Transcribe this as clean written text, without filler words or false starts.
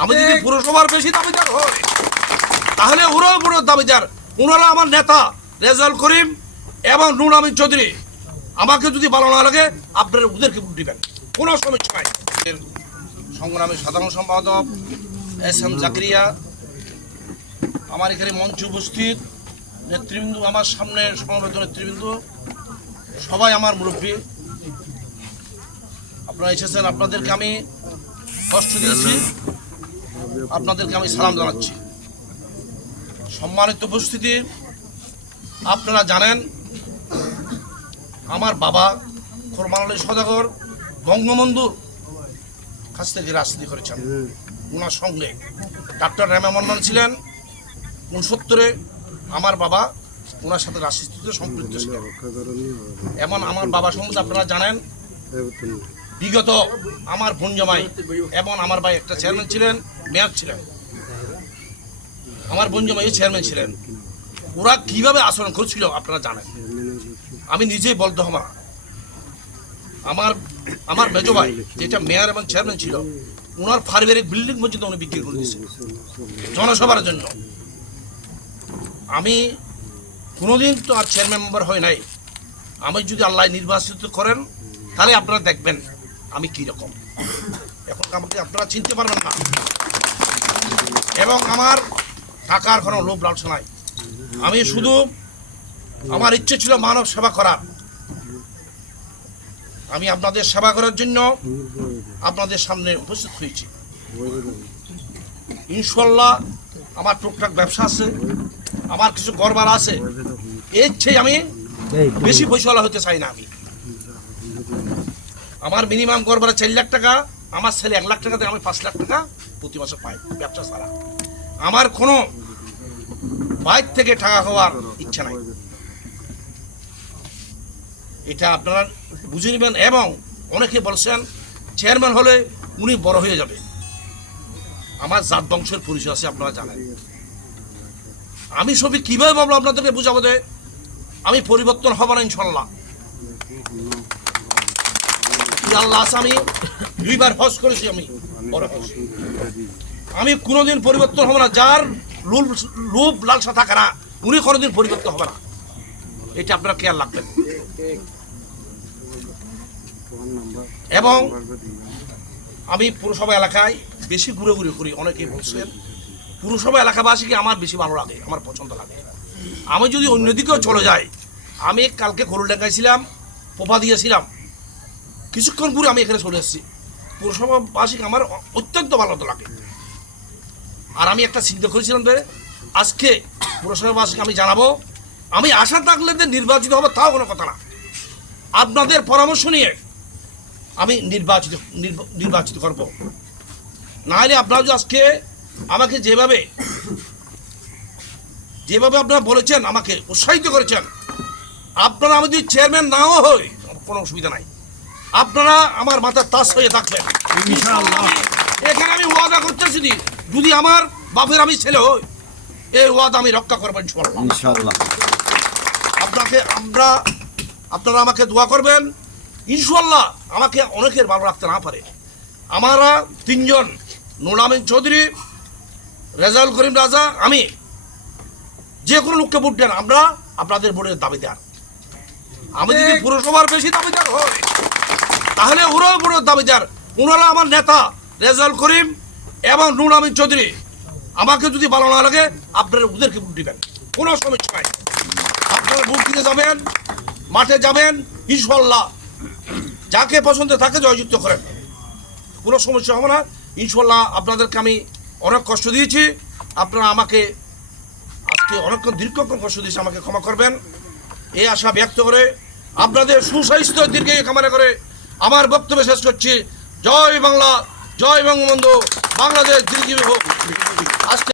আমি যদি পুরসভার বেশি দাবিদার হই তাহলে ওরাও বড় দাবিদার। ওনারা আমার নেতা রেজাউল করিম এবং নূর আমিন চৌধুরী, আমাকে যদি ভালো না লাগে আপনারা ওদেরকে ভোট দিবেন, কোনো সমস্যা নাই। সংগ্রামী সাধারণ সম্পাদক SM জাকিরিয়া, আমার এখানে মঞ্চ উপস্থিত নেতৃবৃন্দ, আমার সামনে সমবেত নেতৃবৃন্দ, সবাই আমার মুরব্বী, আপনারা এসেছেন, আপনাদেরকে আমি কষ্ট দিয়েছি, আপনাদেরকে আমি সালাম জানাচ্ছি। সম্মানিত উপস্থিতি, আপনারা জানেন আমার বাবা খোরমান আলী সওদাগর বঙ্গবন্ধুর কাছ থেকে রাজনীতি করেছেন। ওনার সঙ্গে ডাক্তার রেমা মন্ডল ছিলেন 69-এ, আমার বাবা ওনার সাথে রাজনীতিতে সম্পৃক্ত ছিলেন। এমন আমার বাবা সম্বন্ধে আপনারা জানেন, বিগত আমার বোন জামাই এবং আমার ভাই একটা চেয়ারম্যান ছিলেন, মেয়র ছিলেন, আমার বোন জামাই চেয়ারম্যান ছিলেন। ওরা কিভাবে আচরণ করছিল আপনারা জানেন, আমি নিজেই বলতে হব। আমার মেজো ভাই যেটা মেয়র এবং চেয়ারম্যান ছিল, ওনার পারিবারিক বিল্ডিং পর্যন্ত উনি বিক্রি করে দিয়েছে জনসভার জন্য। আমি কোনোদিন তো আর চেয়ারম্যান মেম্বার হয় নাই। আমি যদি আল্লাহ নির্বাচিত করেন তাহলে আপনারা দেখবেন আমি কি রকম। এখন আমাকে আপনারা চিনতে পারবেন না। এবং আমার টাকার কোনো লোভ লালসা নাই। আমি শুধু আমার ইচ্ছে ছিল মানব সেবা করার। আমি আপনাদের সেবা করার জন্য আপনাদের সামনে উপস্থিত হয়েছি। ইনশাল্লাহ আমার টুকটাক ব্যবসা আছে, আমার কিছু গড়বার আছে, এর চেয়ে আমি বেশি পয়সাওয়ালা হতে চাই না। আমি আমার মিনিমাম গড়বার 4 লাখ টাকা, আমার ছেলে 1 লাখ টাকাতে আমি 5 লাখ টাকা প্রতি মাসে পাই ব্যবসা ছাড়া। আমার কোনো বাইরে থেকে টাকা খাওয়ার ইচ্ছা নাই, এটা আপনারা বুঝে নেবেন। এবং অনেকে বলছেন চেয়ারম্যান হলে উনি বড় হয়ে যাবে। আমার জাত বংশের পরিচয় আছে, আপনারা জানেন। আমি সবই কিভাবে ভাবলো আপনাদেরকে বুঝাবো যে আমি পরিবর্তন হব না ইনশাল্লাহ। আল্লাহ আছে, আমি 2 বার হজ করেছি, আমি বড় হজ। আমি কোনোদিন পরিবর্তন হব না। যার লোভ লালসা থাকে না উনি কোনোদিন পরিবর্তন হবে না, এটা আপনারা খেয়াল রাখবেন। এবং আমি পুরসভা এলাকায় বেশি ঘুরে করি। অনেকেই বলছেন পুরসভা এলাকাবাসীকে আমার বেশি ভালো লাগে, আমার পছন্দ লাগে। আমি যদি অন্যদিকেও চলে যাই, আমি কালকে খোলডাঙ্গায় ছিলাম, পোপা দিয়েছিলাম, কিছুক্ষণ ঘুরে আমি এখানে চলে এসেছি। পুরসভাবাসীকে আমার অত্যন্ত ভালো লাগে। আর আমি একটা চিন্তা করেছিলাম যে আজকে পুরসভাবাসীকে আমি জানাবো, আমি আশা থাকলে যে নির্বাচিত হবে তাও কোনো কথা না। আপনাদের পরামর্শ নিয়ে আমি নির্বাচিত করব। না হলে আপনারা যদি আজকে আমাকে যেভাবে আপনারা বলেছেন, আমাকে উৎসাহিত করেছেন, আপনারা আমি যদি চেয়ারম্যান নাও হই কোনো অসুবিধা নাই, আপনারা আমার মাথার তাস হয়ে থাকবেন। এখানে আমি ওয়াদা করতেছি, যদি আমার বাপের আমি ছেলে হই, এই ওয়াদা আমি রক্ষা করবো ইনশাআল্লাহ। আপনারা আমাকে দোয়া করবেন। ইনশাআল্লাহ আমাকে অনেকের ভালো রাখতে না পারে। আমরা 3 জন, নূর আমিন চৌধুরী, রেজাউল করিম রাজা, আমি, যে কোনো লোককে ভোট দেন, আমরা আপনাদের ভোটের দাবিদার। আমি যদি পুরসভার বেশি দাবিদার হই তাহলে ওরাও বড় দাবিদার। ওনারা আমার নেতা রেজাউল করিম এবং নূর আমিন চৌধুরী, আমাকে যদি ভালো না লাগে আপনারা ওদেরকে ভোট দিবেন, কোনো সমস্যা নাই। আপনারা ভোট দিতে যাবেন, মাঠে যাবেন, ইনশাল্লাহ যাকে পছন্দ তাকে জয়যুক্ত করেন, কোনো সমস্যা হবে না ইনশাল্লাহ। আপনাদেরকে আমি অনেক কষ্ট দিয়েছি, আপনারা আমাকে আজকে অনেকক্ষণ দীর্ঘক্ষণ কষ্ট দিয়েছি, আমাকে ক্ষমা করবেন এই আশা ব্যক্ত করে, আপনাদের সুস্বাস্থ্য দীর্ঘায়ু কামনা করে আমার বক্তব্য শেষ করছি। জয় বাংলা, জয় বঙ্গবন্ধু, বাংলাদেশ দীর্ঘজীবী হোক। আজকে